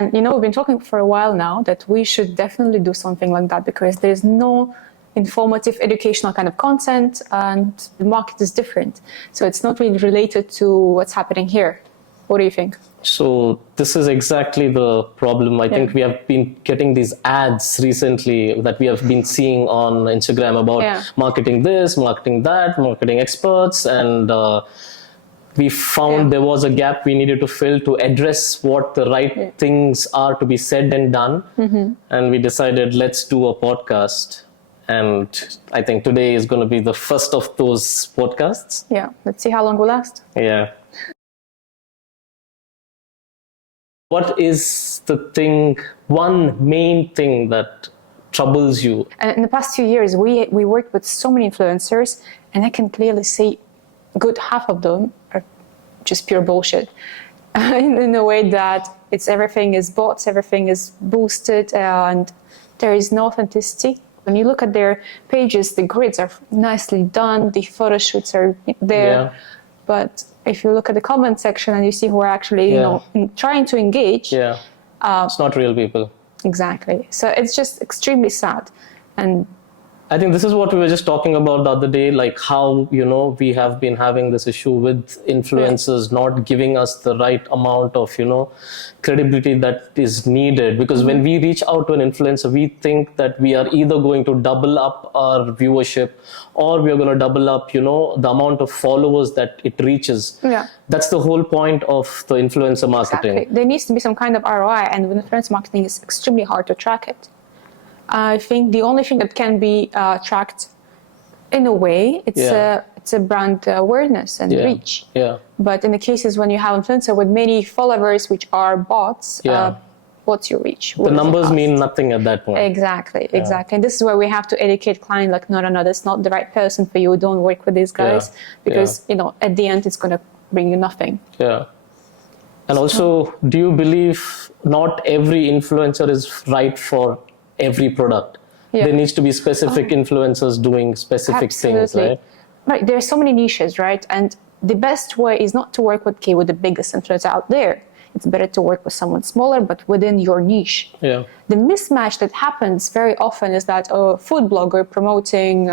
And, we've been talking for a while now that we should definitely do something like that because there's no informative, educational kind of content, and the market is different. So it's not really related to what's happening here. What do you think? So this is exactly the problem. I think we have been getting these ads recently that we have been seeing on Instagram about marketing this, marketing that, marketing experts, and we found there was a gap we needed to fill to address what the right things are to be said and done. And we decided, let's do a podcast. And I think today is going to be the first of those podcasts. Yeah, let's see how long we last. Yeah. What is the thing, one main thing that troubles you? And in the past few years, we worked with so many influencers, and I can clearly see good half of them are just pure bullshit. In a way that everything is bots, everything is boosted, and there is no authenticity. When you look at their pages, the grids are nicely done, the photo shoots are there, but if you look at the comment section and you see who are actually, trying to engage, it's not real people. Exactly. So it's just extremely sad. And I think this is what we were just talking about the other day, like how, we have been having this issue with influencers not giving us the right amount of, credibility that is needed. Because when we reach out to an influencer, we think that we are either going to double up our viewership or we are going to double up, the amount of followers that it reaches. Yeah. That's the whole point of the influencer marketing. Exactly. There needs to be some kind of ROI, and with influencer marketing, it's extremely hard to track it. I think the only thing that can be tracked in a way, it's a brand awareness and reach. Yeah. But in the cases when you have influencer with many followers, which are bots, what's your reach? The numbers mean nothing at that point. Exactly. And this is where we have to educate client, like, no, that's not the right person for you. Don't work with these guys because, at the end, it's going to bring you nothing. Yeah. And also, do you believe not every influencer is right for every product? There needs to be specific influencers doing specific things, right? Right. There are so many niches, right? And the best way is not to work with the biggest influencer out there. It's better to work with someone smaller, but within your niche. Yeah. The mismatch that happens very often is that a food blogger promoting,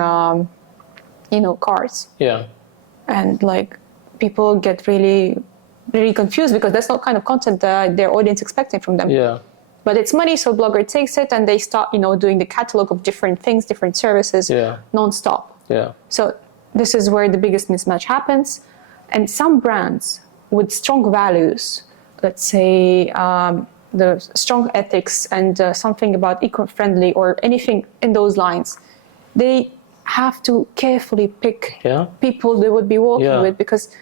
cars. Yeah. And people get really, really confused because that's not kind of content that their audience expecting from them. Yeah. But it's money, so blogger takes it and they start, doing the catalog of different things, different services, non-stop. Yeah. So this is where the biggest mismatch happens. And some brands with strong values, let's say the strong ethics and something about eco-friendly or anything in those lines, they have to carefully pick people they would be working with, because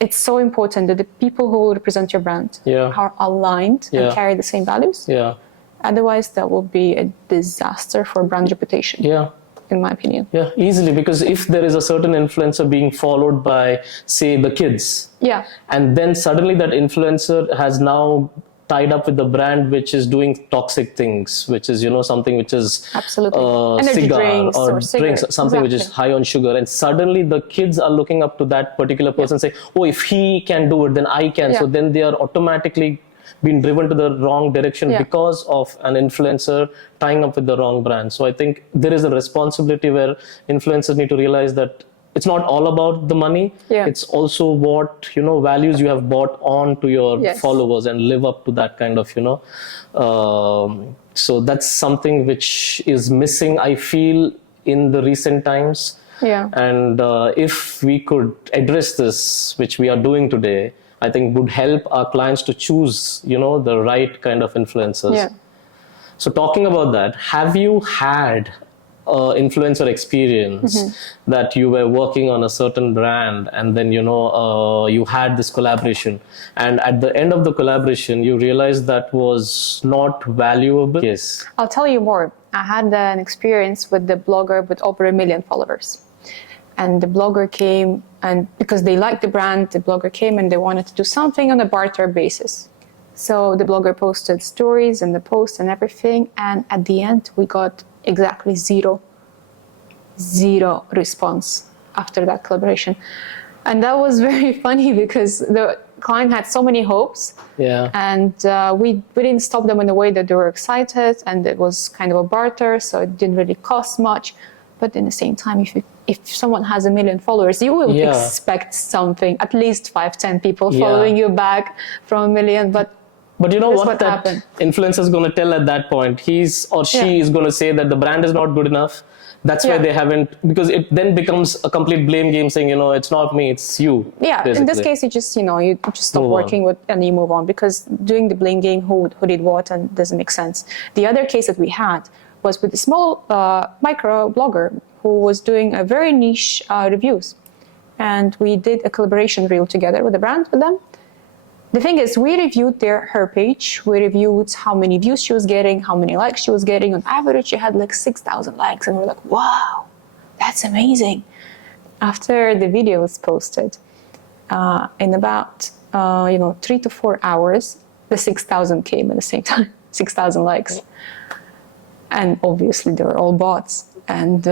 it's so important that the people who will represent your brand are aligned and carry the same values. Yeah. Otherwise, that will be a disaster for brand reputation. Yeah. In my opinion. Yeah, easily, because if there is a certain influencer being followed by, say, the kids, and then suddenly that influencer has now tied up with the brand which is doing toxic things, which is, something which is energy cigar drinks or drinks, something which is high on sugar, and suddenly the kids are looking up to that particular person, say, oh, if he can do it, then I can. So then they are automatically been driven to the wrong direction because of an influencer tying up with the wrong brand. So I think there is a responsibility where influencers need to realize that it's not all about the money. It's also what, values you have bought on to your followers and live up to that kind of, so that's something which is missing, I feel, in the recent times. And if we could address this, which we are doing today, I think would help our clients to choose, the right kind of influencers. So talking about that, have you had influencer experience that you were working on a certain brand and then, you had this collaboration, and at the end of the collaboration, you realized that was not valuable? Yes. I'll tell you more. I had an experience with the blogger with over 1 million followers. And the blogger came, and because they liked the brand, the blogger came and they wanted to do something on a barter basis. So the blogger posted stories and the post and everything. And at the end, we got exactly zero response after that collaboration. And that was very funny because client had so many hopes. Yeah. And we didn't stop them in a way that they were excited, and it was kind of a barter, so it didn't really cost much. But in the same time, if someone has 1 million followers, you will expect something, at least 5-10 people following you back from 1 million. But you know what that happened. influencer is going to tell at that point? He's or she is going to say that the brand is not good enough. That's why they haven't, because it then becomes a complete blame game saying, you know, it's not me, it's you. Yeah, basically. In this case, you just stop working with and you move on, because doing the blame game, who did what, and doesn't make sense. The other case that we had was with a small micro blogger who was doing a very niche reviews. And we did a collaboration reel together with the brand with them. The thing is, we reviewed her page. We reviewed how many views she was getting, how many likes she was getting. On average, she had like 6,000 likes. And we're like, wow, that's amazing. After the video was posted, in about 3 to 4 hours, the 6,000 came at the same time, 6,000 likes. And obviously, they were all bots. And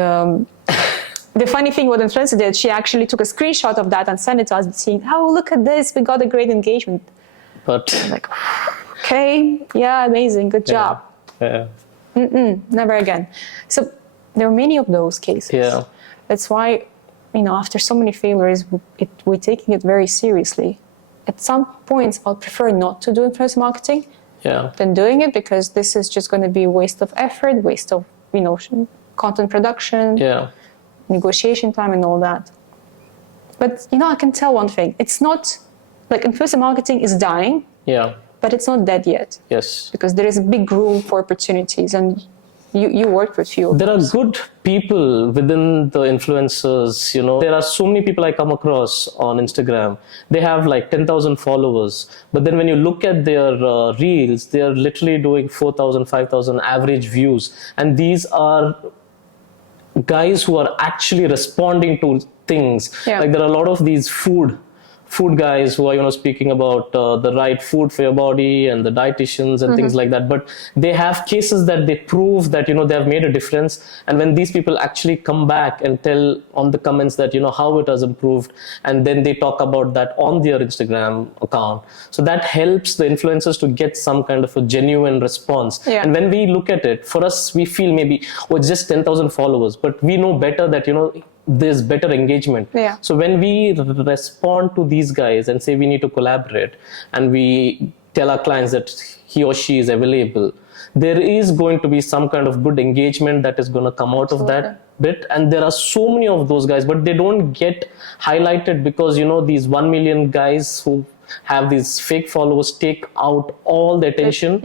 the funny thing what influencer did, she actually took a screenshot of that and sent it to us, saying, "Oh, look at this! We got a great engagement." But like, okay, yeah, amazing, good job. Yeah. Never again. So there are many of those cases. Yeah. That's why, after so many failures, we're taking it very seriously. At some points, I'll prefer not to do influencer marketing than doing it, because this is just going to be a waste of effort, waste of content production. Yeah. Negotiation time and all that. But I can tell one thing. It's not like influencer marketing is dying. Yeah. But it's not dead yet. Yes. Because there is a big room for opportunities, and you work with few. There are good people within the influencers. There are so many people I come across on Instagram. They have like 10,000 followers. But then when you look at their reels, they are literally doing 4,000, 5,000 average views. And these are guys who are actually responding to things. Like there are a lot of these food guys who are speaking about the right food for your body, and the dietitians and things like that. But they have cases that they prove that they have made a difference. And when these people actually come back and tell on the comments that how it has improved, and then they talk about that on their Instagram account, so that helps the influencers to get some kind of a genuine response. And when we look at it, for us, we feel maybe it's just 10,000 followers, but we know better that there's better engagement. So when we respond to these guys and say we need to collaborate, and we tell our clients that he or she is available, there is going to be some kind of good engagement that is going to come out of that bit. And there are so many of those guys, but they don't get highlighted because these 1 million guys who have these fake followers take out all the attention,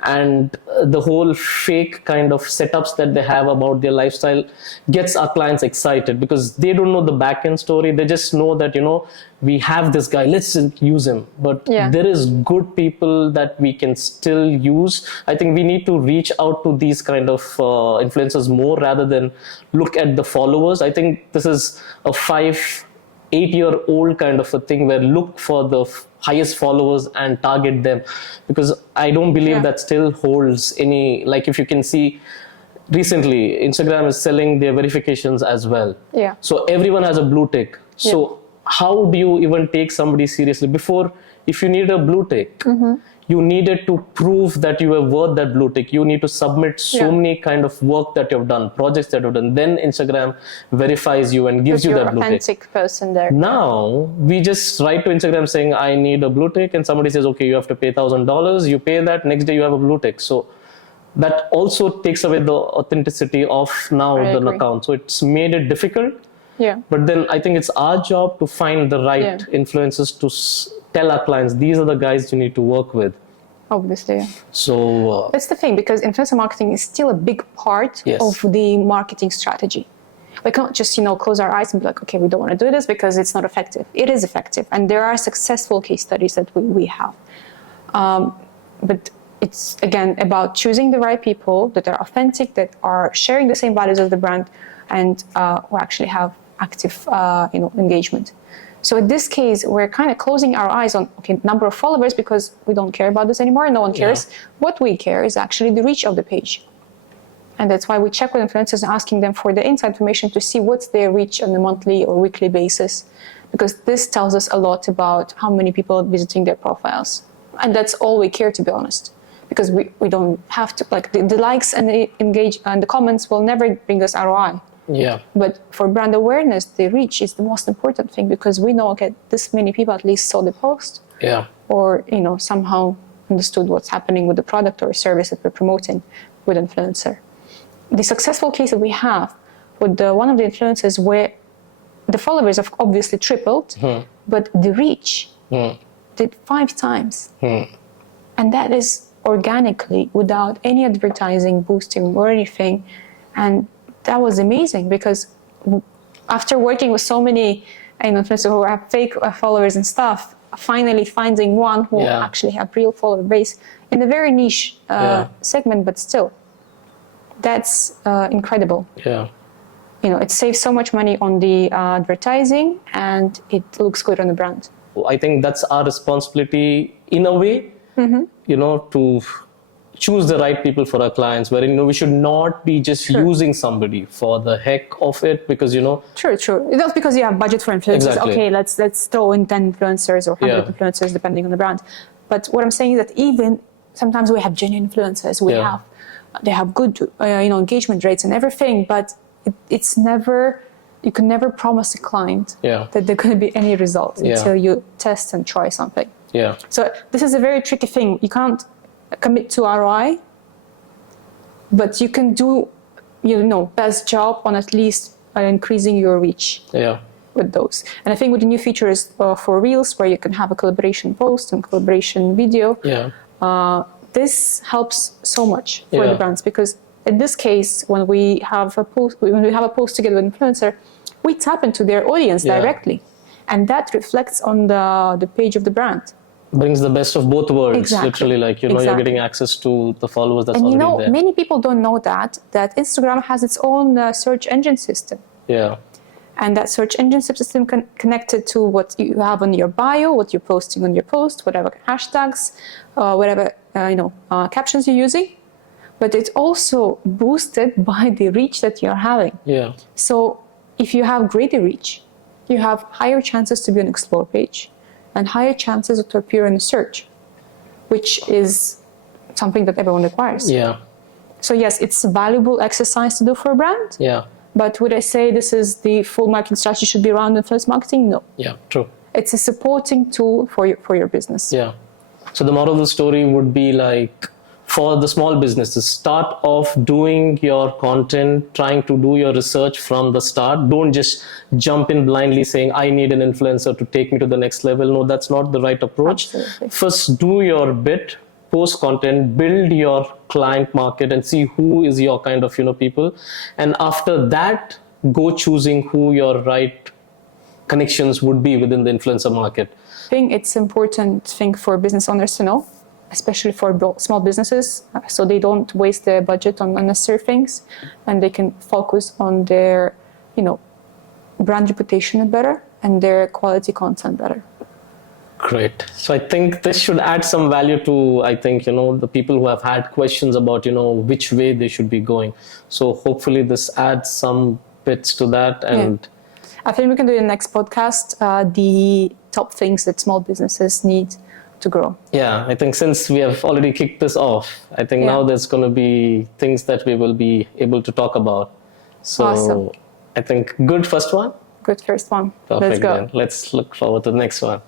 and the whole fake kind of setups that they have about their lifestyle gets our clients excited, because they don't know the back end story. They just know that we have this guy, let's use him. But there is good people that we can still use. I think we need to reach out to these kind of influencers more, rather than look at the followers. I think this is a 5-8-year-old kind of a thing, where look for the highest followers and target them, because I don't believe that still holds any. Like, if you can see recently, Instagram is selling their verifications as well. So everyone has a blue tick. So how do you even take somebody seriously? Before, if you need a blue tick, you needed to prove that you were worth that blue tick. You need to submit so many kind of work that you've done, projects that you've done. Then Instagram verifies you and gives you that blue tick. Authentic person there. Now, we just write to Instagram saying, I need a blue tick, and somebody says, okay, you have to pay $1,000. You pay that, next day you have a blue tick. So that also takes away the authenticity of now the account. So it's made it difficult. But then I think it's our job to find the right influencers to tell our clients, these are the guys you need to work with. Obviously. So that's the thing, because influencer marketing is still a big part of the marketing strategy. We can't just, close our eyes and be like, okay, we don't want to do this because it's not effective. It is effective. And there are successful case studies that we have. But it's, again, about choosing the right people that are authentic, that are sharing the same values as the brand, and who actually have active, engagement. So in this case, we're kind of closing our eyes on, number of followers, because we don't care about this anymore. No one cares. What we care is actually the reach of the page. And that's why we check with influencers, asking them for the inside information to see what's their reach on a monthly or weekly basis. because this tells us a lot about how many people are visiting their profiles. And that's all we care, to be honest, because we don't have to, like the likes and the engage and the comments will never bring us ROI. Yeah. But for brand awareness, the reach is the most important thing, because we know, okay, this many people at least saw the post. Yeah. Or, somehow understood what's happening with the product or service that we're promoting with influencer. The successful case that we have with one of the influencers where the followers have obviously tripled, but the reach did 5 times. And that is organically, without any advertising, boosting or anything. And that was amazing, because after working with so many influencers who have fake followers and stuff, finally finding one who actually have real follower base in a very niche segment, but still, that's incredible. Yeah. It saves so much money on the advertising, and it looks good on the brand. I think that's our responsibility in a way, to choose the right people for our clients, wherein we should not be just using somebody for the heck of it, because True. Not because you have budget for influencers. Exactly. Okay, let's throw in 10 influencers or 100 influencers, depending on the brand. But what I'm saying is that even sometimes we have genuine influencers. They have good engagement rates and everything, but it's never, you can never promise a client that there's going to be any results until you test and try something. Yeah. So this is a very tricky thing. You can't commit to ROI, but you can do, best job on at least increasing your reach with those. And I think with the new features for Reels, where you can have a collaboration post and collaboration video, this helps so much for the brands, because in this case, when we have a post together with an influencer, we tap into their audience directly, and that reflects on the page of the brand. Brings the best of both worlds. Exactly. Literally, you're getting access to the followers that's and already there. Many people don't know that Instagram has its own search engine system. Yeah. And that search engine system connected to what you have on your bio, what you're posting on your post, whatever hashtags, whatever captions you're using. But it's also boosted by the reach that you're having. Yeah. So if you have greater reach, you have higher chances to be on Explore page and higher chances to appear in the search, which is something that everyone requires. Yeah. So yes, it's a valuable exercise to do for a brand. Yeah. But would I say this is the full marketing strategy should be around influence marketing? No. Yeah, true. It's a supporting tool for your business. Yeah. So the moral of the story would be like, for the small businesses, start off doing your content, trying to do your research from the start. Don't just jump in blindly saying, I need an influencer to take me to the next level. No, that's not the right approach. Absolutely. First, do your bit, post content, build your client market and see who is your kind of, people. And after that, go choosing who your right connections would be within the influencer market. I think it's important thing for business owners to know, especially for small businesses, so they don't waste their budget on unnecessary things, and they can focus on their, brand reputation better and their quality content better. Great. So I think this should add some value to, the people who have had questions about, which way they should be going. So hopefully this adds some bits to that. And I think we can do in the next podcast, the top things that small businesses need to grow. Yeah, I think since we have already kicked this off, I think now there's going to be things that we will be able to talk about. So awesome. I think good first one. Good first one. Perfect. Let's go. Then. Let's look forward to the next one.